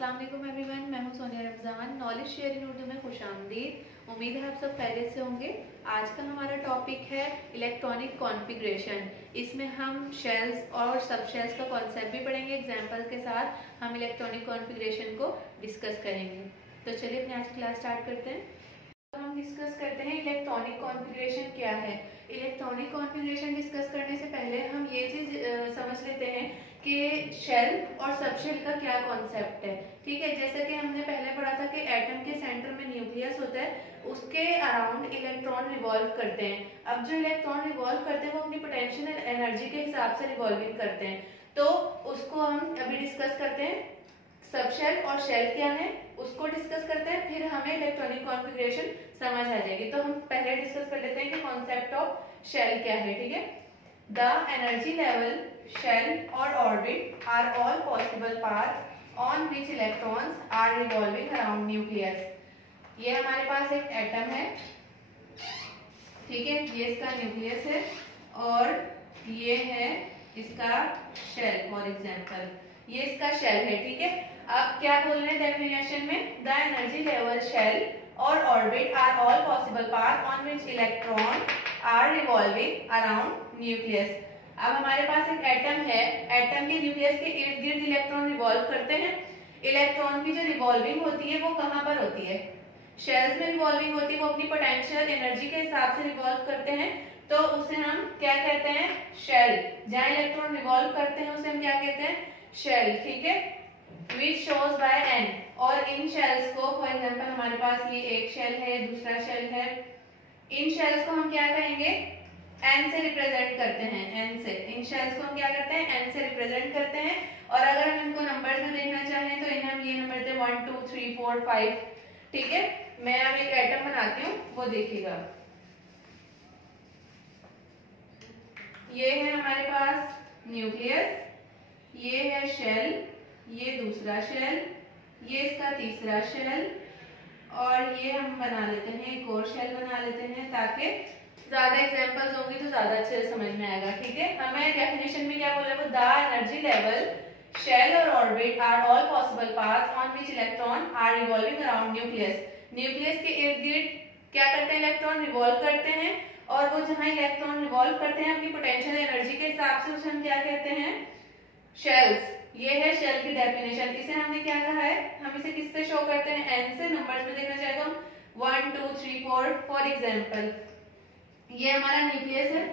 अस्सलाम वालेकुम एवरीवन, मैं हूं Sonia Ramzan. Knowledge share in Urdu में खुशामदीद। उम्मीद है आप सब खैरियत से होंगे। आज का हमारा टॉपिक है इलेक्ट्रॉनिक कॉन्फ़िगरेशन। इसमें हम शेल्स और सब शेल्स का कॉन्सेप्ट भी पढ़ेंगे। एग्जांपल के साथ हम इलेक्ट्रॉनिक कॉन्फ़िगरेशन को डिस्कस करेंगे। तो चलिए अपनी आज की क्लास स्टार्ट करते हैं। हम डिस्कस करते हैं इलेक्ट्रॉनिक कॉन्फ़िगरेशन क्या है। इलेक्ट्रॉनिक कॉन्फ़िगरेशन डिस्कस करने से पहले हम ये चीज समझ लेते हैं कि शेल और सब शेल का क्या कॉन्सेप्ट है। ठीक है, जैसा कि हमने पहले पढ़ा था कि एटम के सेंटर में न्यूक्लियस होता है, उसके अराउंड इलेक्ट्रॉन रिवॉल्व करते हैं। अब जो इलेक्ट्रॉन रिवॉल्व करते हैं वो अपनी पोटेंशियल एनर्जी के हिसाब से रिवॉल्विंग करते हैं। तो उसको हम अभी डिस्कस करते हैं। सब शेल और शेल क्या है उसको डिस्कस करते हैं, फिर हमें इलेक्ट्रॉनिक कॉन्फ़िगरेशन समझ आ जाएगी। तो हम पहले डिस्कस कर लेते हैं कि कॉन्सेप्ट ऑफ शेल क्या है। ठीक है, द एनर्जी लेवल, शेल और orbit are all possible path on which electrons are revolving around nucleus. ये हमारे पास एक एटम है, ठीक है, ये इसका न्यूक्लियस है और ये है इसका शेल। फॉर एग्जाम्पल ये इसका शेल है। ठीक है, अब क्या बोल रहे हैं डेफिनेशन में, द एनर्जी लेवल, शेल और orbit are all possible path on which electron are revolving around nucleus. अब हमारे पास एक एटम है, एटम के न्यूक्लियस के इर्द गिर्द इलेक्ट्रॉन रिवॉल्व करते हैं। इलेक्ट्रॉन की जो रिवॉल्विंग होती है वो कहाँ पर होती है? शेल्स में रिवॉल्विंग होती है। वो अपनी पोटेंशियल एनर्जी के हिसाब से रिवॉल्व करते हैं, तो उसे हम क्या कहते हैं? शेल। जहां इलेक्ट्रॉन रिवॉल्व करते हैं उसे हम क्या कहते हैं? शेल। ठीक है, विच शोज बाय एन। और इन शेल्स को, फॉर एग्जाम्पल हमारे पास ये एक शेल है, दूसरा शेल है, इन शेल्स को हम क्या कहेंगे? एन से रिप्रेजेंट करते हैं। एन से, इन शेल्स को हम क्या करते हैं? एन से रिप्रेजेंट करते हैं। और अगर हम इनको नंबर्स में देखना चाहें तो इन्हें हम ये नंबर देते हैं 1 2 3 4 5। ठीक है, मैं अब एक एटम बनाती हूँ, वो देखिएगा। ये है हमारे पास न्यूक्लियस, ये है शेल, ये दूसरा शेल, ये इसका तीसरा शेल, और ये हम बना लेते हैं एक और शेल बना लेते हैं, ताकि ज्यादा एग्जांपल्स होंगी तो ज्यादा अच्छे से समझ में आएगा। ठीक है, हमें डेफिनेशन में क्या बोला? वो द एनर्जी लेवल, शेल और orbit are all possible paths on which electron are revolving around nucleus. Nucleus के इर्द गिर्द क्या करते हैं? इलेक्ट्रॉन रिवॉल्व करते हैं, और वो जहां इलेक्ट्रॉन रिवॉल्व करते हैं अपनी पोटेंशियल एनर्जी के हिसाब से, उसे हम क्या कहते हैं? शेल्स। ये है शेल की डेफिनेशन। इसे हमने क्या कहा है? हम इसे किससे शो करते हैं? एन से। नंबर्स में देखना चाहे तो 1 2 3 4। फॉर एग्जाम्पल ये हमारा न्यूक्लियस है,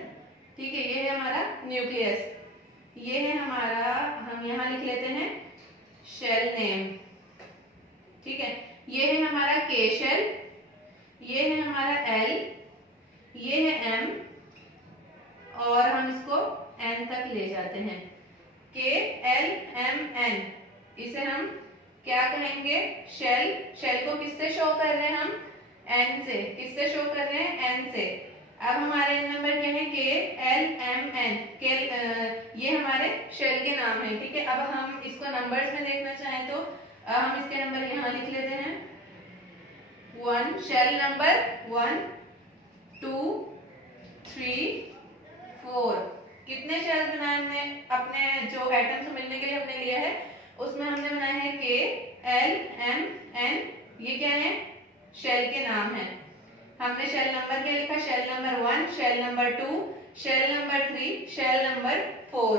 ठीक है, ये है हमारा न्यूक्लियस, ये है हमारा, हम यहाँ लिख लेते हैं शेल नेम। ठीक है, ये है हमारा के शेल, ये है हमारा एल, ये है एम, और हम इसको एन तक ले जाते हैं। के एल एम एन, इसे हम क्या कहेंगे? शेल। शेल को किससे शो कर रहे हैं हम? एन से। किससे शो कर रहे हैं? एन से। अब हमारे नंबर क्या है? के एल एम एन। के ये हमारे शेल के नाम है। ठीक है, अब हम इसको नंबर्स में देखना चाहें तो हम इसके नंबर यहाँ लिख लेते हैं 1, शेल नंबर 1 2 3 4। कितने शेल्स बनाए हमने? अपने जो एटम से मिलने के लिए हमने लिया है उसमें हमने बनाए हैं के एल एम एन। ये क्या है? शेल के नाम है। हमने शेल नंबर क्या लिखा? Shell number 1, shell number 2, shell number 3, shell number 4।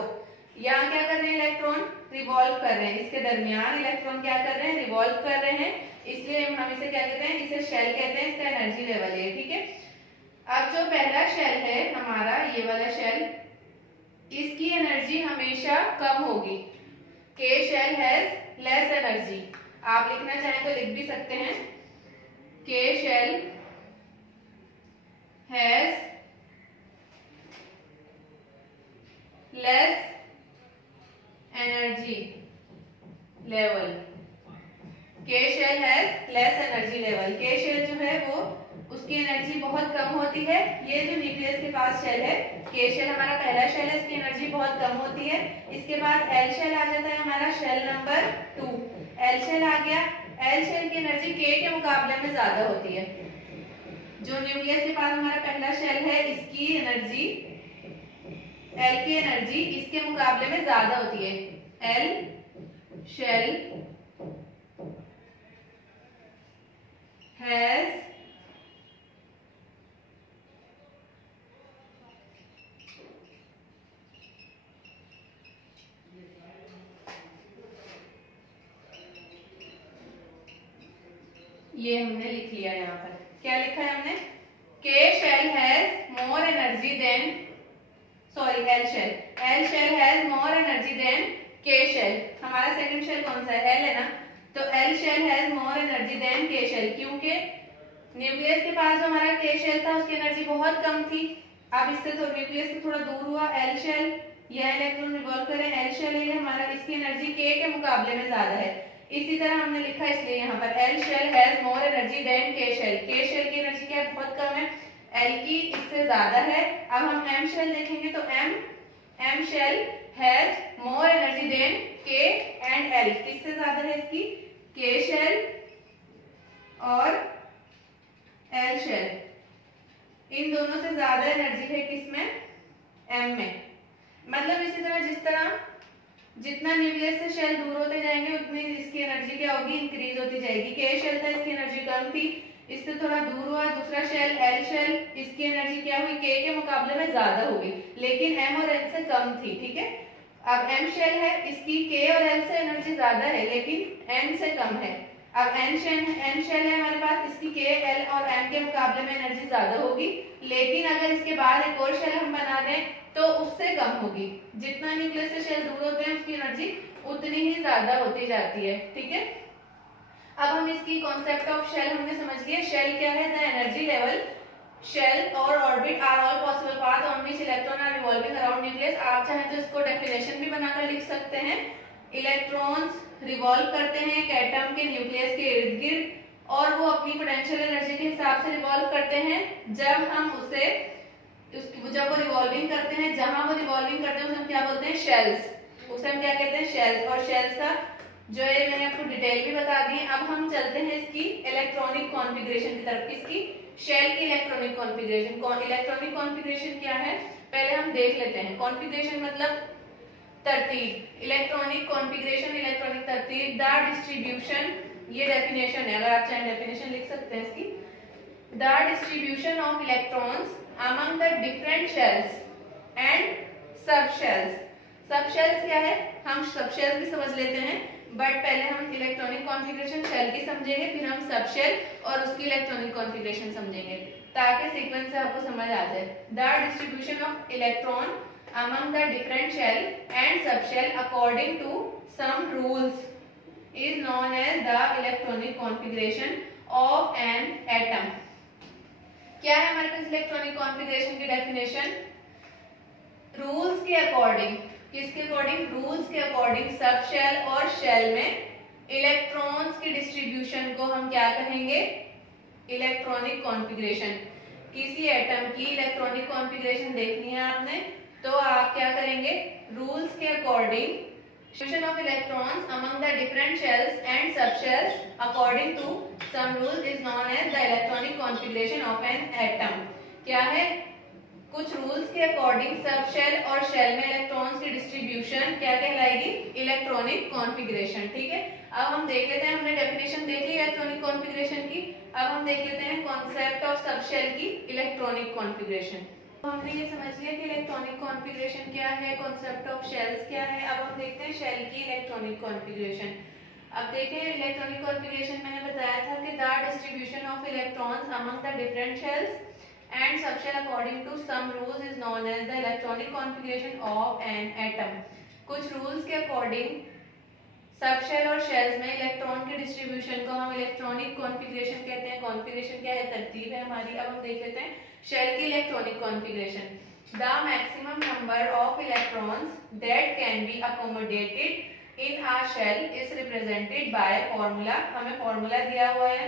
यहाँ क्या कर रहे हैं? इलेक्ट्रॉन रिवॉल्व कर रहे हैं, इसके दरमियान इलेक्ट्रॉन क्या कर रहे हैं? रिवॉल्व कर रहे हैं, इसलिए हम इसे क्या कहते हैं? इसे शेल कहते हैं। इसका एनर्जी लेवल है। ठीक है, अब जो पहला शेल है हमारा, ये वाला शेल, इसकी एनर्जी हमेशा कम होगी। के शेल हैज लेस एनर्जी। आप लिखना चाहें तो लिख भी सकते हैं, K shell has less energy level. K shell has less energy level. K shell जो है वो, उसकी एनर्जी बहुत कम होती है। ये जो न्यूक्लियस के पास शेल है, के शेल हमारा पहला शेल है, इसकी एनर्जी बहुत कम होती है। इसके बाद एल शेल आ जाता है हमारा, शेल नंबर 2। एल शेल आ गया। एल शेल की एनर्जी के मुकाबले में ज्यादा होती है। जो न्यूक्लियस के पास हमारा पहला शेल है, इसकी एनर्जी, एल की एनर्जी इसके मुकाबले में ज्यादा होती है। एल शेल हैज ये हमने लिख लिया। यहाँ पर क्या लिखा है हमने, K shell has more energy than, sorry L shell has more energy than K shell. हमारा सेकंड शेल कौन सा है, एल है ना, तो L shell has more energy than K shell, क्योंकि न्यूक्लियस के पास जो हमारा के शेल था उसकी एनर्जी बहुत कम थी। अब इससे तो न्यूक्लियस से थोड़ा दूर हुआ एल शेल, यह इलेक्ट्रॉन रिवॉल्व करें एल शेल है हमारा, इसकी एनर्जी के मुकाबले में ज्यादा है। इसी तरह हमने लिखा इसलिए यहाँ पर L shell has more energy than K shell की एनर्जी क्या है, बहुत कम है, एल की इससे ज्यादा है। अब हम एम शेल देखेंगे तो M shell has more energy than K and L, किससे ज्यादा है इसकी, के शेल और एल शेल, इन दोनों से ज्यादा एनर्जी है किसमें, एम में। मतलब इसी तरह जिस तरह जितना न्यूक्लियस से शेल दूर होते जाएंगे उतनी इसकी एनर्जी क्या होगी, इंक्रीज होती जाएगी। के शेल था इसकी एनर्जी कम थी, इससे थोड़ा दूर हुआ दूसरा शेल एल शेल, इसकी एनर्जी क्या हुई, के मुकाबले में ज्यादा होगी, लेकिन एम और एल से कम थी। ठीक है, अब एम शेल है, इसकी के और एल से एनर्जी ज्यादा है लेकिन एन से कम है। अब एन शेल है हमारे पास, इसकी के एल और एम के मुकाबले में एनर्जी ज्यादा होगी, लेकिन अगर इसके बाद एक और शेल हम बना दें तो उससे कम होगी। जितना न्यूक्लियस से शेल दूर होते हैं उसकी एनर्जी उतनी ही ज्यादा होती जाती है। ठीक है, अब हम इसकी कॉन्सेप्ट ऑफ शेल हमने समझ लिया। शेल क्या है, द एनर्जी लेवल शेल और orbit are all possible path on which electron are revolving around nucleus. आप चाहें तो इसको डेफिनेशन भी बनाकर लिख सकते हैं। इलेक्ट्रॉन्स रिवॉल्व करते हैं एक एटम के न्यूक्लियस के इर्द गिर्द और वो अपनी पोटेंशियल एनर्जी के हिसाब से रिवॉल्व करते हैं। जब हम उसे जब वो रिवॉल्विंग करते हैं, जहां वो रिवॉल्विंग करते हैं उसे हम क्या बोलते हैं, शेल्स, उसे हम क्या कहते हैं, शेल्स। और शेल्स का जो है मैंने आपको डिटेल भी बता दी। अब हम चलते हैं इसकी इलेक्ट्रॉनिक कॉन्फ़िगरेशन की तरफ। किसकी, शेल की इलेक्ट्रॉनिक कॉन्फ़िगरेशन। इलेक्ट्रॉनिक कॉन्फ़िगरेशन क्या है पहले हम देख लेते हैं। कॉन्फ़िगरेशन मतलब तरतीब, इलेक्ट्रॉनिक कॉन्फ़िगरेशन इलेक्ट्रॉनिक तरतीब। द डिस्ट्रीब्यूशन, ये डेफिनेशन है, अगर आप चाहें डेफिनेशन लिख सकते हैं इसकी। The distribution of electrons among the different shells and subshells। Subshells क्या है, हम सबशेल्स भी समझ लेते हैं, बट पहले हम इलेक्ट्रॉनिक कॉन्फ़िगरेशन शेल की समझेंगे, फिर हम सबशेल और उसकी इलेक्ट्रॉनिक कॉन्फ़िगरेशन समझेंगे ताकि सीक्वेंस से आपको समझ आ जाए। The distribution of electron among the different shell and subshell according to some rules is known as the electronic configuration of an atom। क्या है हमारे पास इलेक्ट्रॉनिक कॉन्फ़िगरेशन की डेफिनेशन, रूल्स के अकॉर्डिंग। किसके अकॉर्डिंग, रूल्स के अकॉर्डिंग सब shell और shell में इलेक्ट्रॉन्स की डिस्ट्रीब्यूशन को हम क्या कहेंगे, इलेक्ट्रॉनिक कॉन्फ़िगरेशन। किसी एटम की इलेक्ट्रॉनिक कॉन्फ़िगरेशन देखनी है आपने तो आप क्या करेंगे, रूल्स के according distribution of electrons among the different shells and subshells according to some rules is known as the electronic configuration of an atom। क्या है, कुछ रूल्स के अकॉर्डिंग सब शेल और शेल में इलेक्ट्रॉन्स की डिस्ट्रीब्यूशन क्या कहलाएगी, इलेक्ट्रॉनिक कॉन्फ़िगरेशन। ठीक है, अब हम देख लेते हैं, हमने डेफिनेशन देख ली इलेक्ट्रॉनिक कॉन्फ़िगरेशन की। अब हम देख लेते हैं कॉन्सेप्ट ऑफ सब शेल की इलेक्ट्रॉनिक कॉन्फ़िगरेशन। तो हमने ये समझ लिया कि इलेक्ट्रॉनिक कॉन्फ़िगरेशन क्या है, कॉन्सेप्ट ऑफ शेल्स क्या है। अब हम देखते हैं शेल की इलेक्ट्रॉनिक कॉन्फ़िगरेशन। अब देखें इलेक्ट्रॉनिक कॉन्फ़िगरेशन मैंने बताया था कि the distribution of electrons among the different shells and subshell according to some rules is known as the electronic configuration of an atom. कुछ रूल्स के अकॉर्डिंग सबशेल और शेल्स में इलेक्ट्रॉन के डिस्ट्रीब्यूशन को हम इलेक्ट्रॉनिक कॉन्फ़िगरेशन कहते हैं। Configuration क्या है, तरतीब है हमारी। अब हम देख लेते हैं शेल की electronic configuration. The maximum number of electrons that can be accommodated in a shell is represented by formula. हमें फॉर्मूला दिया हुआ है।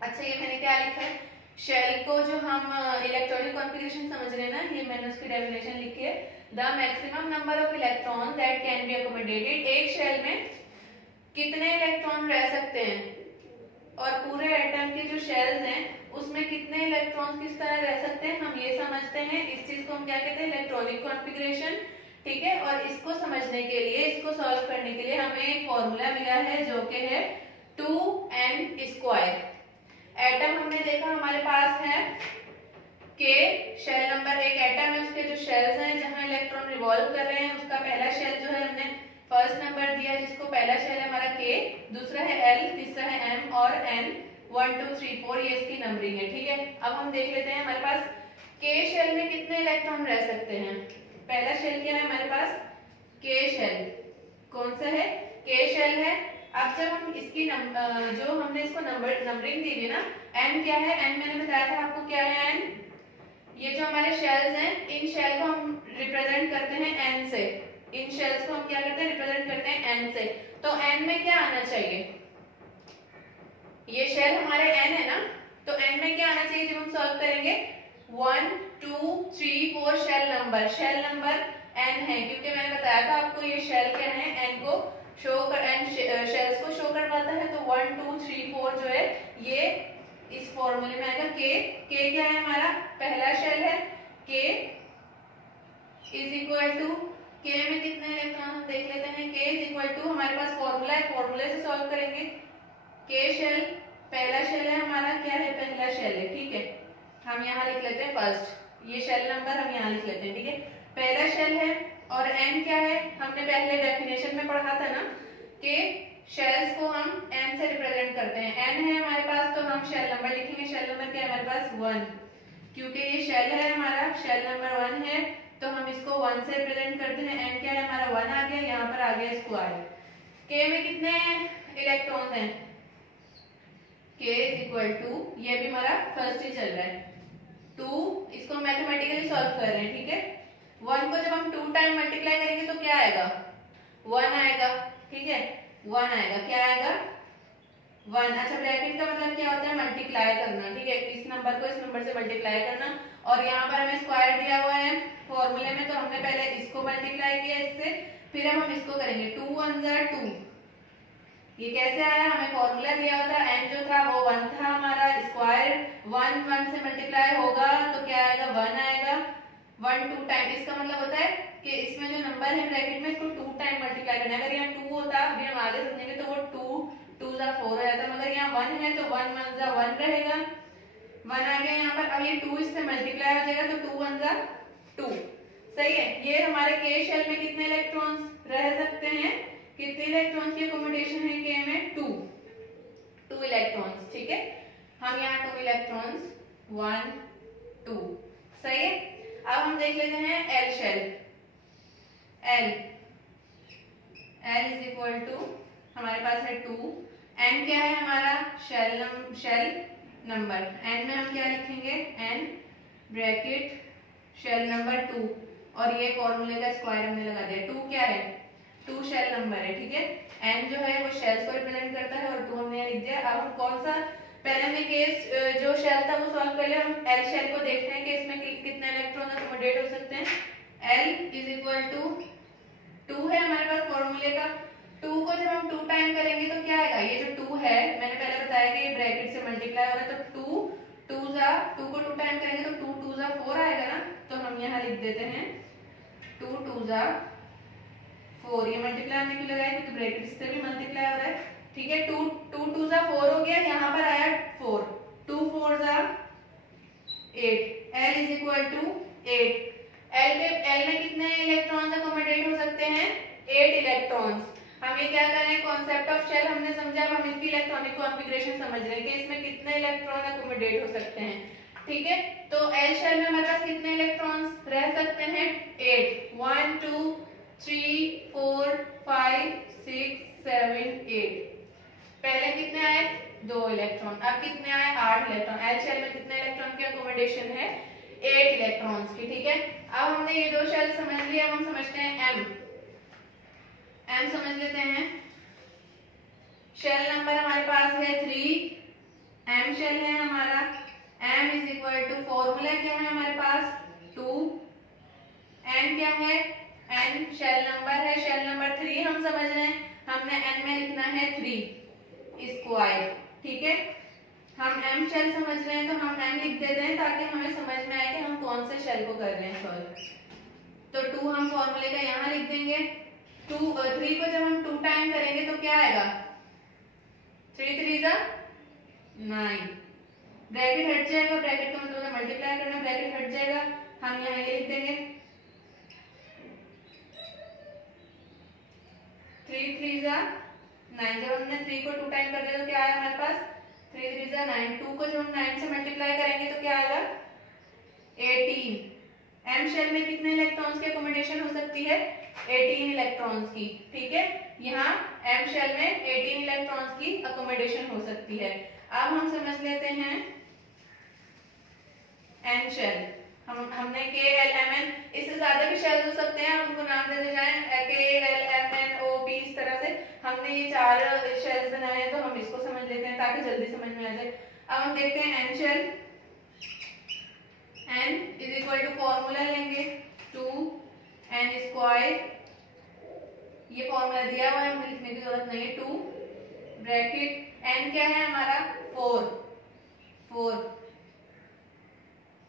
अच्छा, ये मैंने क्या लिखा है, शेल को जो हम इलेक्ट्रॉनिक कॉन्फ़िगरेशन समझ रहे हैं ना, ये मैंने उसकी डेफिनेशन लिखी है। The maximum number of electron that can be accommodated, एक शेल में कितने इलेक्ट्रॉन रह सकते हैं और पूरे एटम के जो शेल्स हैं उसमें कितने इलेक्ट्रॉन किस तरह रह सकते हैं, हम ये समझते हैं। इस चीज को हम क्या कहते हैं, इलेक्ट्रॉनिक कॉन्फ़िगरेशन। ठीक है, और इसको समझने के लिए, इसको सॉल्व करने के लिए हमें एक फॉर्मूला मिला है जो कि है 2n²। एटम हमने देखा हमारे पास है के, शेल नंबर एक एटम है, उसके जो शेल्स हैं जहां इलेक्ट्रॉन रिवॉल्व कर रहे हैं, उसका पहला शेल जो है हमने फर्स्ट नंबर दिया, जिसको पहला शेल है हमारा के, दूसरा है एल, तीसरा है एम और एन, 1 2 3 4 ये इसकी नंबरिंग है। ठीक है, अब हम देख लेते हैं हमारे पास के शेल में कितने इलेक्ट्रॉन रह सकते हैं। पहला शेल क्या है हमारे पास, के शेल, कौन सा है, के शेल है। अब जब हम इसकी जो हमने इसको नंबरिंग दी है ना, एन क्या है, एन मैंने बताया था आपको क्या है, एन, ये जो हमारे शेल्स हैं, इन शेल को हम रिप्रेजेंट करते हैं एन से, इन शेल्स को हम क्या करते हैं, रिप्रेजेंट करते हैं एन से। तो एन में क्या आना चाहिए, ये शेल हमारे एन है ना, तो एन में क्या आना चाहिए जब हम सॉल्व करेंगे, 1 2 3 4 शेल नंबर एन है, क्योंकि मैंने बताया था आपको ये शेल क्या है, एन को शो कर, एन शेल्स को शो करवाता है। तो 1 2 3 4 जो है ये इस फॉर्मूले में आएगा। के क्या है हमारा, पहला शेल है, के इज इक्वल टू, के में कितने इलेक्ट्रॉन हम देख लेते हैं, के इज इक्वल टू, हमारे पास फॉर्मूला है, फॉर्मूले से सॉल्व करेंगे। के शेल, पहला शेल है हमारा, क्या है, पहला शेल है। ठीक है, हम यहाँ लिख लेते हैं फर्स्ट, ये शेल नंबर हम यहाँ लिख लेते हैं। ठीक है, पहला शेल है, और एन क्या है, हमने पहले डेफिनेशन में पढ़ा था ना कि शेल्स को हम एन से रिप्रेजेंट करते हैं। एन है हमारे पास, तो हम शेल नंबर लिखेंगे, शेल नंबर क्या है हमारे पास, 1, क्योंकि ये शेल है हमारा, शेल नंबर 1 है, तो हम इसको 1 से रिप्रेजेंट करते हैं। एन क्या है हमारा, 1 आ गया, यहाँ पर आ गया स्क्वायर। के में कितने इलेक्ट्रॉन हैं, के इज इक्वल टू, ये भी हमारा फर्स्ट ही चल रहा है, 2, इसको मैथमेटिकली सॉल्व कर रहे हैं। ठीक है, 1 को जब हम 2 टाइम मल्टीप्लाई करेंगे तो क्या आएगा, 1 आएगा। ठीक है, 1 आएगा, क्या आएगा, 1। अच्छा, ब्रैकेट का मतलब क्या होता है, मल्टीप्लाई करना। ठीक है, इस नंबर को इस नंबर से मल्टीप्लाई करना, और यहाँ पर हमें स्क्वायर दिया हुआ है फॉर्मूले में, तो हमने पहले इसको मल्टीप्लाई किया इससे, फिर अब हम इसको करेंगे, 2 1 2। ये कैसे आया, हमें फॉर्मूला दिया हुआ था, एन जो था वो 1 था हमारा, स्क्वायर 1 1 से मल्टीप्लाई होगा तो क्या आएगा, 1 आएगा, 1 2 टाइम। इसका मतलब होता है कि इसमें जो नंबर है ब्रैकेट में, इसको 2 टाइम मल्टीप्लाई करना है। अगर यहाँ 2 होता, अभी हम आगे समझेंगे, तो वो 2 2 4 हो जाता, मगर यहाँ 1 है तो 1 1 1 रहेगा, 1 आ गया यहाँ पर। अब ये 2 इससे मल्टीप्लाई हो जाएगा, तो 2 1 2। सही है, ये हमारे के शेल में कितने इलेक्ट्रॉन्स रह सकते हैं, कितने इलेक्ट्रॉन्स की अकोमोडेशन है के में, 2 इलेक्ट्रॉन्स। ठीक है, हम यहाँ 2 इलेक्ट्रॉन्स, 1 2, सही है। अब हम देख लेते हैं L shell, L is equal to, हमारे पास है 2, एन क्या है हमारा, शेल नंबर, एन में हम क्या लिखेंगे, एन ब्रैकेट शेल नंबर 2, और ये फॉर्मूले का स्क्वायर हमने लगा दिया। 2 क्या है, 2 शेल नंबर है। ठीक है, एन जो है वो शेल्स को रिप्रेजेंट करता है, और 2 हमने लिख दिया। अब हम कौन सा, पहले हमने केस जो शेल था वो सॉल्व कर लिया, हम एल शेल को देखते हैं कि इसमें कितने इलेक्ट्रॉन अकोमोडेट हो सकते हैं। एल इज इक्वल टू, 2 है हमारे पास फॉर्मूले का, 2 को जब हम 2 टाइम करेंगे तो क्या आएगा, ये जो 2 है, मैंने पहले बताया कि ये ब्रैकेट से मल्टीप्लाई हो रहा है, तो 2 को 2 टाइम करेंगे तो 2 2 4 आएगा ना, तो हम यहाँ लिख देते हैं 2 2 4। ये मल्टीप्लाई हमने क्यों लगाया, क्योंकि ब्रैकेट से भी मल्टीप्लाई हो रहा है। ठीक है, 2 2 4 हो गया, यहाँ पर आया 4, 2 4 8, L is equal to 8। L में कितने इलेक्ट्रॉन्स अकोमोडेट हो सकते हैं, 8 इलेक्ट्रॉन्स। हम ये क्या कर रहे हैं, कॉन्सेप्ट ऑफ शेल हमने समझा, अब हम इसकी इलेक्ट्रॉनिक कॉन्फ़िगरेशन समझ रहे हैं कि इसमें कितने इलेक्ट्रॉन अकोमोडेट हो सकते हैं। ठीक है, तो एल शेल में हमारे पास कितने इलेक्ट्रॉन्स रह सकते हैं, 8, 1 2 3 4 5 6 7 8। पहले कितने आए, 2 इलेक्ट्रॉन, अब कितने आए, 8 इलेक्ट्रॉन। एल शेल में कितने इलेक्ट्रॉन की अकोमोडेशन है, 8 इलेक्ट्रॉन्स की। ठीक है, अब हमने ये 2 शेल समझ लिया, अब हम समझते हैं एम समझ लेते हैं। शेल नंबर हमारे पास है 3, एम शेल है हमारा, M is equal to, formula क्या है हमारे पास, 2, एन क्या है, एन शेल नंबर है, शेल नंबर 3 हम समझ रहे हैं, हमने एन में लिखना है 3 स्क्वायर। ठीक है, हम एम शेल समझ रहे हैं तो हम एम लिख देते हैं ताकि हमें समझ में आए कि हम कौन से शेल को कर रहे हैं सॉल्व। तो 2 हम फॉर्मूले का यहाँ लिख देंगे, 3 को जब हम 2 टाइम करेंगे तो क्या आएगा, 3 3 9, ब्रैकेट हट जाएगा, ब्रैकेट का मतलब मल्टीप्लाई करना, ब्रैकेट हट जाएगा, हम यहाँ ये लिख देंगे 3 3 जा 9। जब हमने 3 को 2 टाइम कर दिया तो क्या आया हमारे पास 3 3 जा 9। 2 को जब हम 9 से मल्टीप्लाई करेंगे तो क्या आएगा 18। एम शेल में कितने इलेक्ट्रॉन्स की अकोमोडेशन हो सकती है 18 इलेक्ट्रॉन्स की। ठीक है, यहाँ एम शेल में 18 इलेक्ट्रॉन्स की अकोमोडेशन हो सकती है। अब हम समझ लेते हैं एन शेल। हमने के एल एम एन, इससे ज्यादा भी शेल्स हो सकते हैं, आप उनको नाम देते जाएं K L M N O P, इस तरह से हमने ये 4 शेल्स बनाए हैं, तो हम इसको समझ लेते हैं ताकि जल्दी समझ में आ जाए। अब हम देखते हैं N shell. n is equal to formula लेंगे 2n स्क्वायर, ये फॉर्मूला दिया हुआ है, हमें लिखने की जरूरत नहीं है। 2 ब्रैकेट n क्या है हमारा 4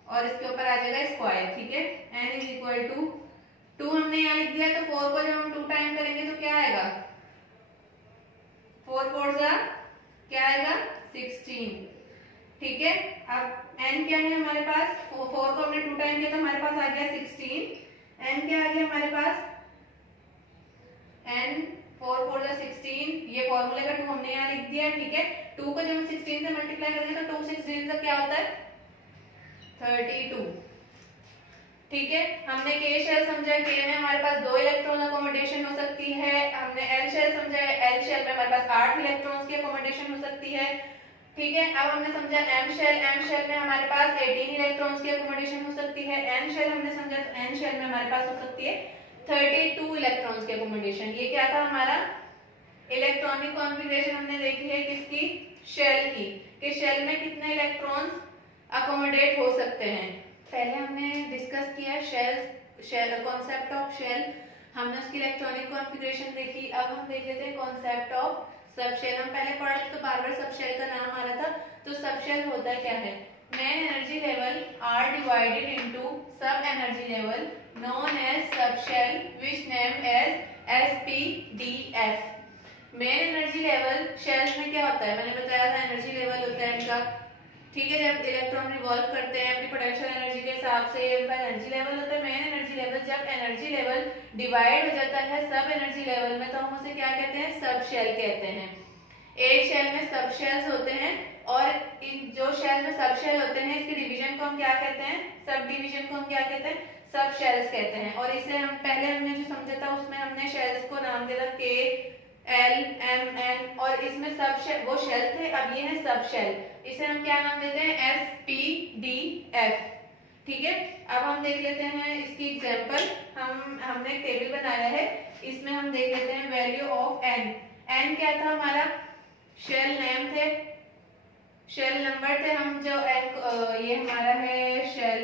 और इसके ऊपर आ जाएगा स्क्वायर। ठीक है, n इज इक्वल टू 2 हमने यहाँ लिख दिया, तो 4 को जब हम 2 टाइम करेंगे तो क्या आएगा 4 4 जा क्या आएगा 16। ठीक है, अब n क्या है हमारे पास 4 को हमने 2 टाइम किया तो हमारे पास आ गया 16। n क्या आ गया हमारे पास n 4 4 जा 16, ये फॉर्मूले का 2 हमने यहाँ लिख दिया। ठीक है, 2 को जब हम 16 से मल्टीप्लाई करेंगे तो 2 16 से क्या होता है 32। ठीक है, हमने के शेल समझा, के में हमारे पास 2 इलेक्ट्रॉन अकोमोडेशन हो सकती है। हमने एल शेल समझा, एल शेल में हमारे पास 8 इलेक्ट्रॉन्स की अकोमोडेशन हो सकती है। ठीक है, अब हमने समझा एम शेल में हमारे पास 18 इलेक्ट्रॉन्स की अकोमोडेशन हो सकती है। एन शेल हमने समझा, तो एन शेल में हमारे पास हो सकती है 32 इलेक्ट्रॉन्स की अकोमोडेशन। ये क्या था हमारा इलेक्ट्रॉनिक कॉन्फ़िगरेशन, हमने देखी है किसकी शेल की, कि शेल में कितने इलेक्ट्रॉन्स अकोमोडेट हो सकते हैं। पहले हमने डिस्कस किया शेल कॉन्सेप्ट ऑफ शेल, हमने उसकी इलेक्ट्रॉनिक कॉन्फ़िगरेशन देखी। अब हम देख लेते हैं कॉन्सेप्ट ऑफ सबशेल। हम पहले पढ़े थे तो बार बार सबशेल का नाम आ रहा था। तो सबशेल होता क्या है, main energy level are divided into sub energy level known as subshell which name as SPDF. Main energy level shells में क्या होता है, मैंने बताया था एनर्जी लेवल होता है इनका। ठीक है, जब इलेक्ट्रॉन रिवॉल्व करते हैं अपनी पोटेंशियल एनर्जी के हिसाब से इनका एनर्जी लेवल होता है मेन एनर्जी लेवल। जब एनर्जी लेवल डिवाइड हो जाता है सब एनर्जी लेवल में तो हम उसे क्या कहते हैं सब शेल कहते हैं। एक शेल में सब शेल्स होते हैं और इन जो शेल में सब शेल होते हैं इसके डिवीजन को हम क्या कहते हैं, सब डिवीजन को हम क्या कहते हैं, सब शेल्स कहते हैं। और इसे हम पहले हमने जो समझा था उसमें हमने शेल्स को नाम दिया था के एल एम एन, और इसमें सब शेल वो शेल थे, अब ये है सब शेल, इसे हम क्या नाम देते हैं एस पी डी एफ। ठीक है, अब हम देख लेते हैं इसकी एग्जांपल। हमने एक टेबल बनाया है, इसमें हम देख लेते हैं वैल्यू ऑफ एन। एन क्या था हमारा, शेल नेम थे, शेल नंबर थे। हम जो ये हमारा है शेल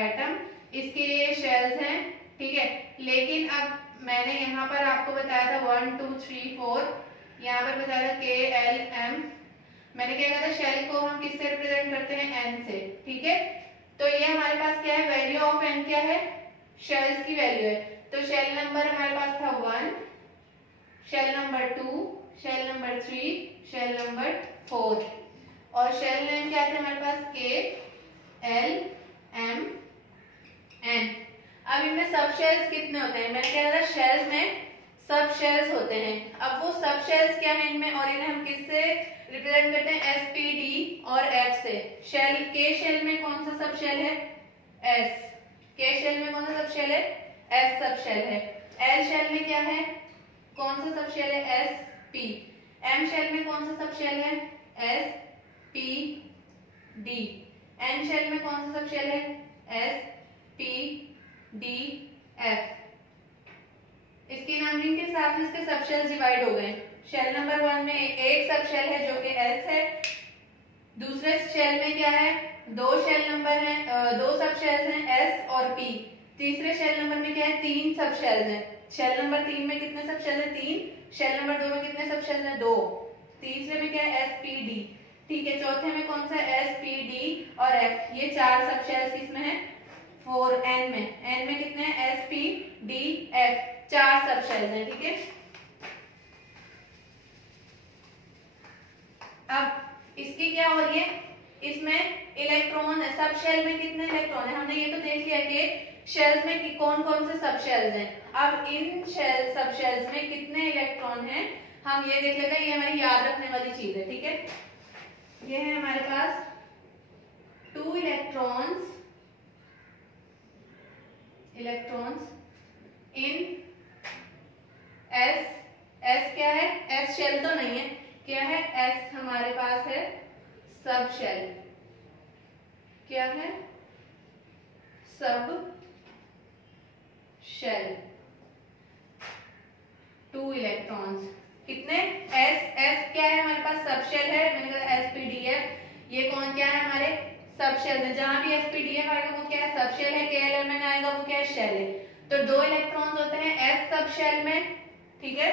एटम, इसके ये शेल्स हैं। ठीक है, लेकिन अब मैंने यहाँ पर आपको बताया था 1 2 3 4, यहाँ पर बताया था के एल एम। मैंने क्या कहा था शेल को हम किससे रिप्रेजेंट करते हैं एन से। ठीक है, तो ये हमारे पास क्या है वैल्यू ऑफ एन क्या है, शेल्स की वैल्यू है। तो शेल नंबर हमारे पास था 1, shell number 2, shell number 3, shell number 4, और शेल नेम क्या थे हमारे पास के एल एम एन। अब इनमें सब शेल्स कितने होते हैं, मैंने कहा था शेल्स में सब शेल्स होते हैं। अब वो सब शेल्स क्या है इनमें, और इन्हें हम किससे रिप्रेजेंट करते हैं एस पी डी और एफ से। शेल के शेल में कौन सा सब शेल है एस, के शेल में कौन सा सब शेल है एस सब शेल है। एल शेल में क्या है कौन सा सब शेल है एस पी। एम शेल में कौन सा सब शेल है S P D. N shell में कौन सा सब शेल है एस पी डी एफ। इसकी नंबरिंग के हिसाब से इसके सब शेल्स डिवाइड हो गए। शेल नंबर 1 में एक सब शेल है जो कि एस है, दूसरे शेल में क्या है 2 शेल नंबर है, 2 सब शेल्स हैं एस और पी। तीसरे शेल नंबर में क्या है 3 सब शेल्स हैं। शेल नंबर 3 में कितने सब शेल है 3, शेल नंबर 2 में कितने सब शेल्स हैं 2, तीसरे में क्या है एस पी डी। ठीक है, चौथे में कौन सा एस पी डी और एफ, ये 4 सब शेल्स किसमें है 4 एन में। एन में कितने हैं एस पी डी एफ, 4 सब शेल्स हैं। ठीक है, अब इसकी क्या हो रही है इसमें इलेक्ट्रॉन है। सब शेल में कितने इलेक्ट्रॉन है? हमने ये तो देख लिया कि शेल्स में कौन कौन से सब शेल्स हैं। अब इन सब शेल्स में कितने इलेक्ट्रॉन हैं हम ये देख लेते हैं। ये हमारी याद रखने वाली चीज है, ठीक है। ये है हमारे पास 2 इलेक्ट्रॉन्स इन एस। एस क्या है? एस शेल तो नहीं है, क्या है? एस हमारे पास है सब शेल। क्या है? Subshell. 2 इलेक्ट्रॉन्स कितने? एस। एस क्या है हमारे पास? सब शेल है। मैंने कहा एसपीडीएफ। ये कौन क्या है? हमारे सब शेल है। जहां भी एसपीडीएफ आएगा वो क्या है? सब शेल है। केएलएमएन आएगा वो क्या है? शेल है। तो 2 इलेक्ट्रॉन्स होते हैं एस सब शेल में, ठीक है,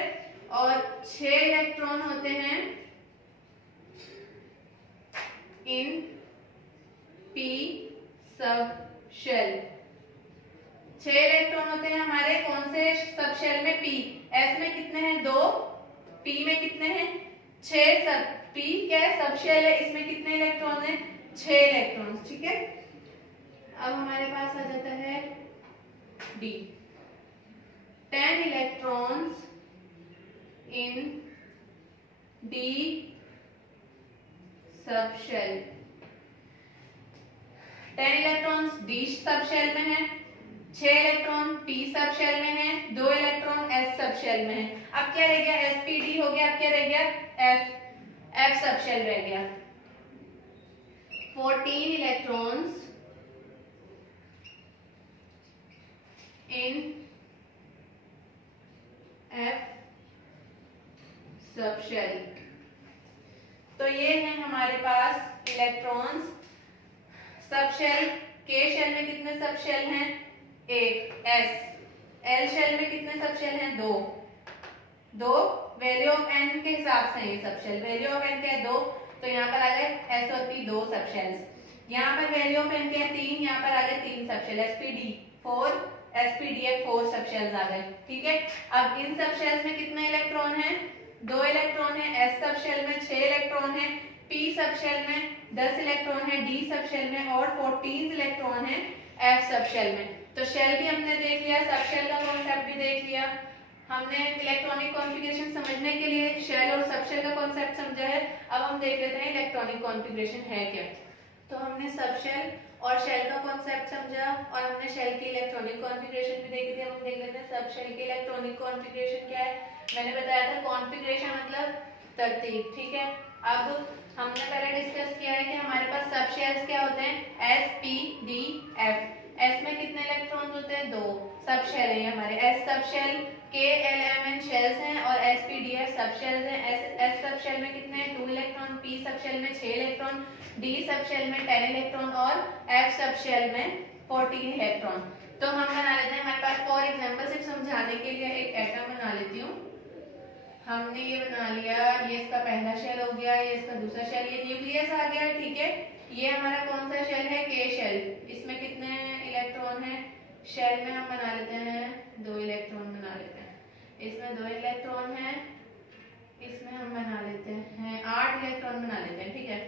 और 6 इलेक्ट्रॉन होते हैं इन पी सब शेल। 6 इलेक्ट्रॉन होते हैं हमारे कौन से सब शेल में? पी। एस में कितने हैं? 2। पी में कितने हैं? 6। सब पी क्या है? सब शेल है। इसमें कितने इलेक्ट्रॉन हैं? 6 इलेक्ट्रॉन, ठीक है। अब हमारे पास आ जाता है D. 10 electrons in D subshell. 10 electrons D subshell में है, 6 इलेक्ट्रॉन पी सब शेल में है, 2 इलेक्ट्रॉन एस सब शेल में है। अब क्या रह गया? एसपीडी हो गया। अब क्या रह गया? एफ। एफ सब शेल रह गया। 14 electrons in F subshell. तो ये है हमारे पास electrons subshell. K shell में कितने सब शेल हैं? 1। एस। एल शेल में कितने सब शेल हैं? 2। वैल्यू ऑफ एन के हिसाब से ये सब शेल। वैल्यू ऑफ एन क्या है? 2। तो यहाँ पर आ गए एस और पी 2 सब शेल्स। यहाँ पर वैल्यू ऑफ एन क्या है? 3। यहाँ पर आ गए 3 सब शेल। एसपीडी 4, एसपीडीएफ 4 सब शेल्स आ गए, ठीक है। अब इन सब शेल्स में कितने इलेक्ट्रॉन हैं? 2 इलेक्ट्रॉन है। एस सब शेल में 6 इलेक्ट्रॉन है, पी सब शेल में 10 इलेक्ट्रॉन है, डी सब शेल में, और 14 इलेक्ट्रॉन है एफ सब शेल में। तो शेल भी हमने देख लिया, सब शेल का कॉन्सेप्ट भी देख लिया हमने। इलेक्ट्रॉनिक कॉन्फ़िगरेशन समझने के लिए शेल और सब शेल का कॉन्सेप्ट समझा है। अब हम देख लेते हैं इलेक्ट्रॉनिक कॉन्फ़िगरेशन है क्या। तो हमने सब शेल और शेल का कॉन्सेप्ट समझा और हमने शेल की इलेक्ट्रॉनिक कॉन्फ़िगरेशन भी देखी थी। हम देख लेते हैं सब शेल की इलेक्ट्रॉनिक कॉन्फ़िगरेशन क्या है। मैंने बताया था कॉन्फ़िगरेशन मतलब तरतीब, ठीक है। अब हमने पहले डिस्कस किया है कि हमारे पास सब शेल्स क्या होते हैं? S, P, D, F. S में कितने इलेक्ट्रॉन होते हैं? 2 सब शेल है हमारे। एस सब शेल, के एल एम एन शेल्स हैं और एस पी डी एफ सब शेल्स हैं। एस सब शेल में कितने हैं? 2 इलेक्ट्रॉन, पी सब शेल में 6 इलेक्ट्रॉन, डी सब शेल में 10 इलेक्ट्रॉन और एफ सब शेल में 14 इलेक्ट्रॉन। तो हम बना लेते हैं, हमारे पास फॉर एग्जाम्पल सिर्फ समझाने के लिए एक एटम बना लेती हूँ। हमने ये बना लिया, ये इसका पहला शेल हो गया, ये इसका दूसरा शेल, ये न्यूक्लियस आ गया, ठीक है। ये हमारा कौन सा शेल है? के शेल। इसमें कितने इलेक्ट्रॉन है? शेल में हम बना लेते हैं 2 इलेक्ट्रॉन बना लेते हैं। इसमें 2 इलेक्ट्रॉन है, इसमें हम बना लेते हैं 8 इलेक्ट्रॉन बना लेते हैं, ठीक है।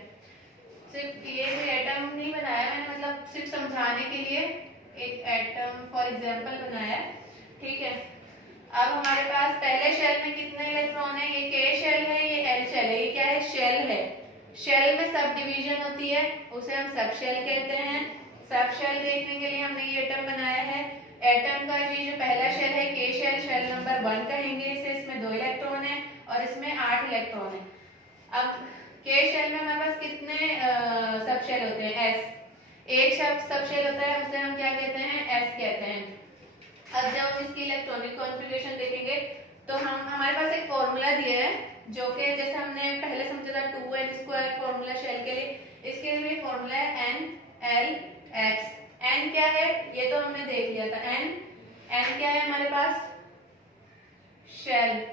सिर्फ ये कोई एटम नहीं बनाया मैंने, मतलब सिर्फ समझाने के लिए एक एटम फॉर एग्जांपल बनाया, ठीक है। अब हमारे पास पहले शेल में कितने इलेक्ट्रॉन है? ये के शेल है, ये एल शेल है। ये क्या है? शेल है। शेल में सब डिवीजन होती है, उसे हम सब शेल कहते हैं। सब शेल देखने के लिए हमने ये एटम बनाया है। एटम का ये जो पहला शेल है के शेल, शेल नंबर 1 कहेंगे इसे। इसमें 2 इलेक्ट्रॉन है और इसमें 8 इलेक्ट्रॉन है। अब के शेल में हमारे पास कितने सब शेल होते हैं? एस। एक सब शेल होता है, उसे हम क्या कहते हैं? एस कहते हैं। अब जब हम इसकी इलेक्ट्रॉनिक कॉन्फ़िगरेशन देखेंगे तो हमारे पास एक फॉर्मूला दिया है जो कि जैसे हमने पहले समझा था 2n² फॉर्मूला शेल के लिए। इसके लिए फॉर्मूला है NLX। n क्या है? ये तो हमने देख लिया था। n क्या है हमारे पास? शेल।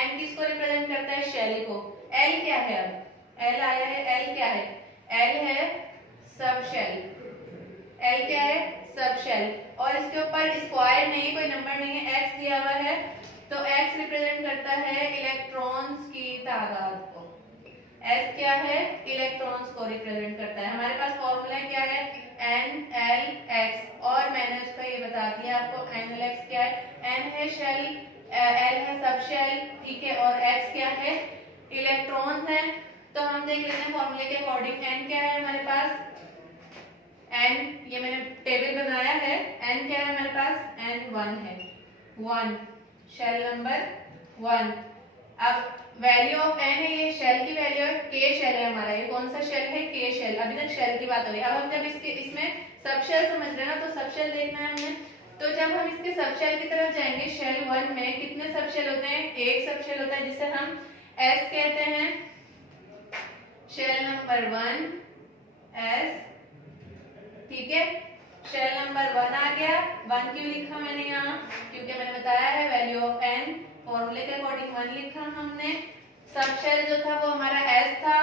n किसको रिप्रेजेंट करता है? शेल को। l क्या है? अब l आया है, l क्या है? l है सब शेल। l क्या है? सब शेल। और इसके ऊपर स्क्वायर नहीं, कोई नंबर नहीं है, x दिया हुआ है। तो x रिप्रेजेंट करता है इलेक्ट्रॉन्स की तादाद को। S क्या है, इलेक्ट्रॉन्स को रिप्रेजेंट करता है। हमारे पास फॉर्मूला क्या है, NLX, और मैंने उसका ये बता दिया आपको। NLX क्या है, N है शेल, L है सब शेल, ठीक है, और X क्या है, इलेक्ट्रॉन्स है। तो हम देख लेते हैं फॉर्मूले के अकॉर्डिंग। N क्या है हमारे पास, N, ये मैंने टेबल बनाया है। N क्या है हमारे पास, N1 है, 1 शेल नंबर 1। अब वैल्यू ऑफ N है, ये शेल की वैल्यू है, K शेल है हमारा। ये कौन सा शेल है, K शेल। अभी तक शेल की बात हो रही है। अब हम जब इसमें सब शेल समझ रहे हैं ना, तो सब शेल देखना है हमें। तो जब हम इसके सब शेल की तरफ जाएंगे, शेल 1 में कितने सब शेल होते हैं, एक सब शेल होता है जिसे हम S कहते हैं। शेल नंबर 1 S, ठीक है। शेल नंबर 1 आ गया। 1 क्यों लिखा मैंने यहाँ, क्योंकि मैंने बताया है वैल्यू ऑफ N, फॉर्मूले के अकॉर्डिंग 1 लिखा हमने। सब शेल जो था वो हमारा S था,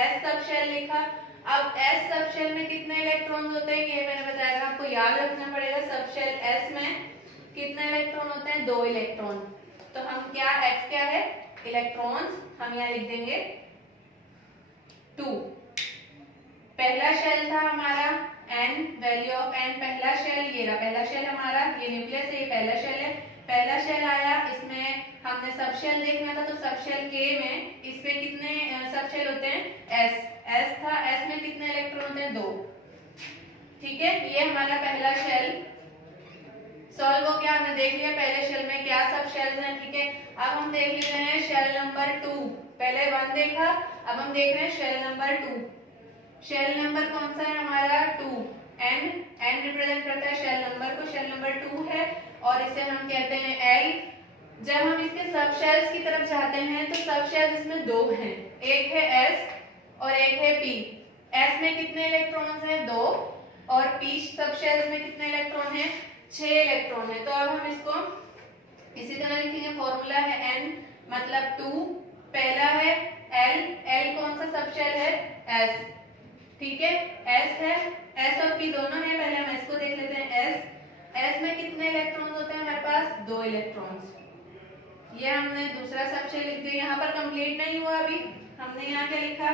S सब शेल लिखा। अब S सब शेल में कितने इलेक्ट्रॉन होते हैं, ये मैंने बताया था, आपको याद रखना पड़ेगा। सब शेल S में कितने इलेक्ट्रॉन होते हैं, 2 इलेक्ट्रॉन। तो हम क्या, X क्या है, इलेक्ट्रॉन्स, हम यहाँ लिख देंगे 2। पहला शेल था हमारा N, वैल्यू ऑफ N, पहला शेल, ये रहा पहला शेल हमारा, ये न्यूक्लियस है, ये पहला शेल है। पहला शेल आया, इसमें हमने सब शेल देखना था, तो सब शेल K में इसमें कितने सब शेल होते हैं, S था, S में कितने इलेक्ट्रॉन होते हैं, 2, ठीक है। ये हमारा पहला शेल सॉल्व हो गया, हमने देख लिया पहले शेल में क्या सब शेल्स हैं, ठीक है। अब हम देख लेते हैं शेल नंबर 2, पहले 1 देखा, अब हम देख रहे हैं शेल नंबर 2। शेल नंबर कौन सा है हमारा, 2। N रिप्रेजेंट करता है शेल नंबर को, शेल नंबर 2 है, और इसे हम कहते हैं L। जब हम इसके सब शेल्स की तरफ जाते हैं, तो सब शेल्स इसमें 2 हैं, एक है S और एक है P। S में कितने इलेक्ट्रॉन्स हैं, 2, और P सब शेल्स में कितने इलेक्ट्रॉन हैं, 6 इलेक्ट्रॉन है। तो अब हम इसको इसी तरह लिखेंगे, फॉर्मूला है N मतलब 2, पहला है L कौन सा सब शेल है, S, ठीक है, S है, S और P दोनों है। पहले हम S को देख लेते हैं, S में कितने इलेक्ट्रॉन्स होते हैं हमारे पास, 2 इलेक्ट्रॉन्स। ये हमने दूसरा सब शेल लिख दिया। यहाँ पर कंप्लीट नहीं हुआ अभी, हमने यहाँ क्या लिखा,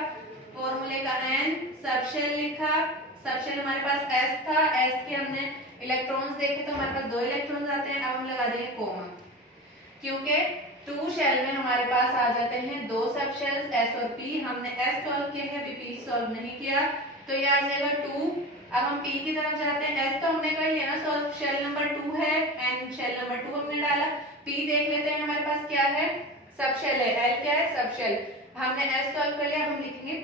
फॉर्मूले का N, सब शेल लिखा। सब शेल हमारे पास S था, S के हमने इलेक्ट्रॉन्स देखे तो हमारे पास 2 इलेक्ट्रॉन्स आते हैं। अब हम लगा देंगे कोमा, क्योंकि 2 शेल में हमारे पास आ जाते हैं 2 सब शेल्स S और P। हमने S सॉल्व किया है, अभी P सॉल्व नहीं किया, तो ये आ जाएगा 2। अब हम P की तरफ जाते हैं, S तो हमने कर लिया ना सॉल्व, शेल नंबर 2 है, N शेल नंबर 2 हमने डाला। P देख लेते हैं हमारे पास क्या है, सब शेल है, L क्या है, सब शेल। हमने S सॉल्व कर लिया, अब हम लिखेंगे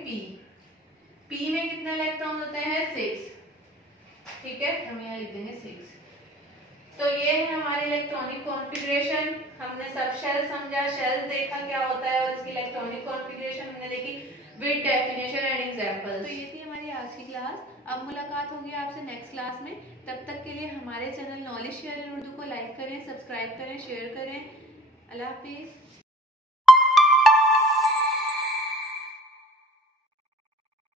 P में कितने इलेक्ट्रॉन होते हैं, 6, ठीक है, हम यहाँ लिख देंगे 6। तो ये है हमारी इलेक्ट्रॉनिक कॉन्फ़िगरेशन। हमने सब शेल समझा, शेल देखा क्या होता है, और इसकी इलेक्ट्रॉनिक कॉन्फ़िगरेशन हमने देखी विद डेफिनेशन एंड एग्जांपल्स। तो ये थी हमारी आज की क्लास। अब मुलाकात होगी आपसे नेक्स्ट क्लास में। तब तक के लिए हमारे channel knowledge share in Urdu को लाइक करें, सब्सक्राइब करें, शेयर करें। अल्लाह हाफिज।